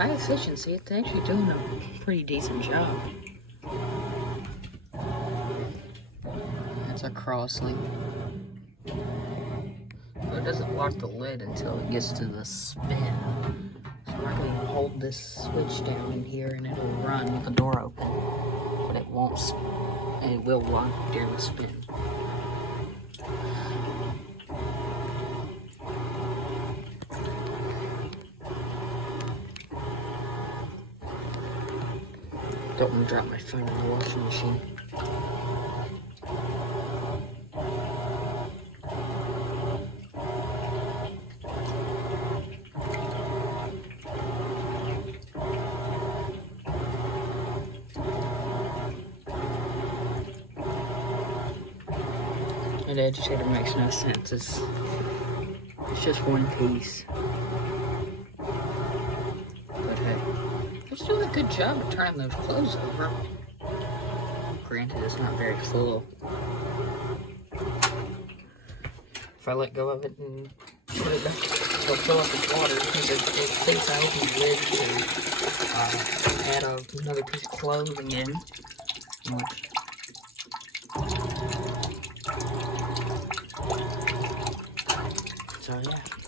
high efficiency. It's actually doing a pretty decent job. That's a crosley. But it doesn't lock the lid until it gets to the spin. So I can hold this switch down in here and it'll run with the door open. But it won't, and it will lock during the spin. Don't want to drop my phone in the washing machine. And the agitator makes no sense. It's just one piece. But hey, it's doing a good job of turning those clothes over. Granted, it's not very full. If I let go of it and put it back, it'll fill up with water because it thinks I opened the lid to add another piece of clothing in. So yeah.